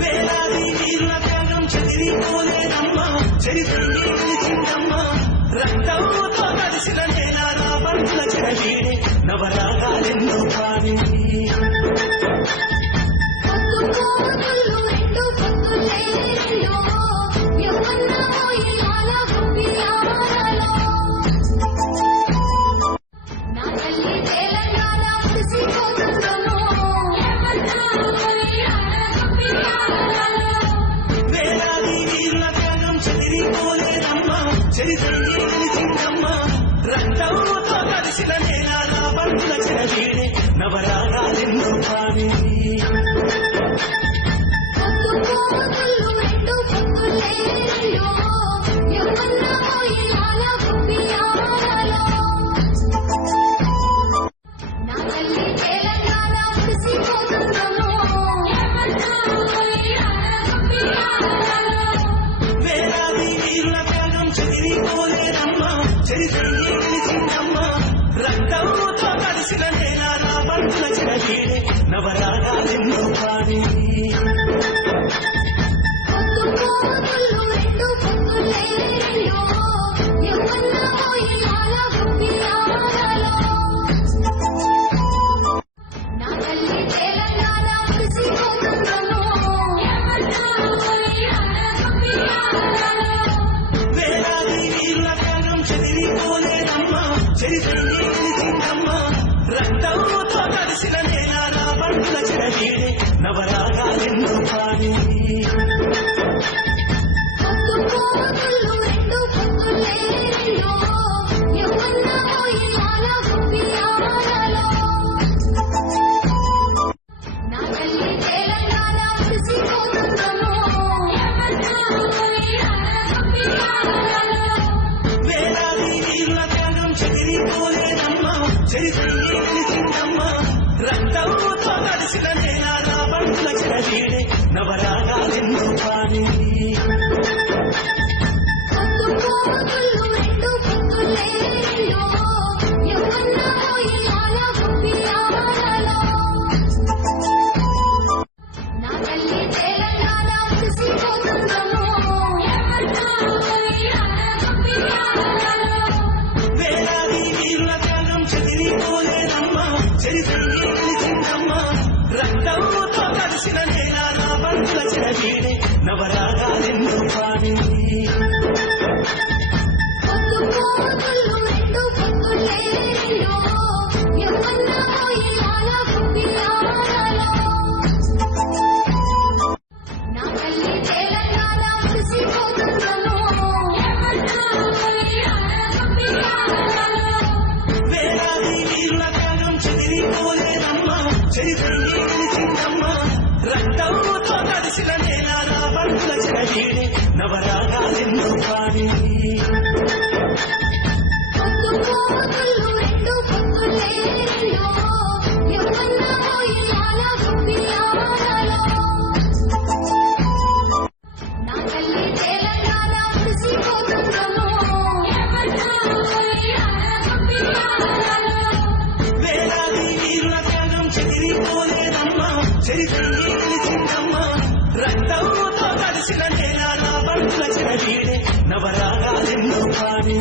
వేలాది వీరుల త్యాగం చెదిరిపోలేదమ్మా, చరిత్రని నిలిచిందమ్మా. రక్తంతో కలిసిన నేల నా బంధుల చెరవీడే నవరాగాలెన్నో పాడే. వేలాది వీరుల త్యాగం చెదిరిపోలేదమ్మా, చరిత్రని నిలిచిందమ్మా. రక్తంతో కలిసిన నేల నా బంధుల చెరవీడే నవరాగాలెన్నో పాడే. వేలాది వీరుల త్యాగం చెదిరిపోలేదమ్మా, చరిత్రని నిలిచిందమ్మా. రక్తంతో కలిసిన నేల నా బంధుల చెరవీడే నవరాగాలెన్నో పాడే. వేలాది వీరుల త్యాగం చెదిరిపోలేదమ్మా, చరిత్రని నిలిచిందమ్మా. రక్తంతో కలిసిన నేల నా బంధుల చెరవీడే నవరాగాలెన్నో పాడే. వేలాది వీరుల త్యాగం చెదిరిపోలేదమ్మా, చరిత్రని నిలిచిందమ్మా. రక్తంతో కలిసిన నేల నా బంధుల చెరవీడే నవరాగాలెన్నో పాడే. వేలాది వీరుల త్యాగం చెదిరిపోలేదమ్మా, చరిత్రని నిలిచిందమ్మా. రక్తంతో కలిసిన నేల నా బంధుల చెరవీడే నవరాగాలెన్నో పాడే. వేలాది వీరుల త్యాగం చెదిరిపోలేదమ్మా, చరిత్రని నిలిచిందమ్మా. రక్తంతో కలిసిన నేల నా బంధుల చెరవీడే నవరాగాలెన్నో పాడే.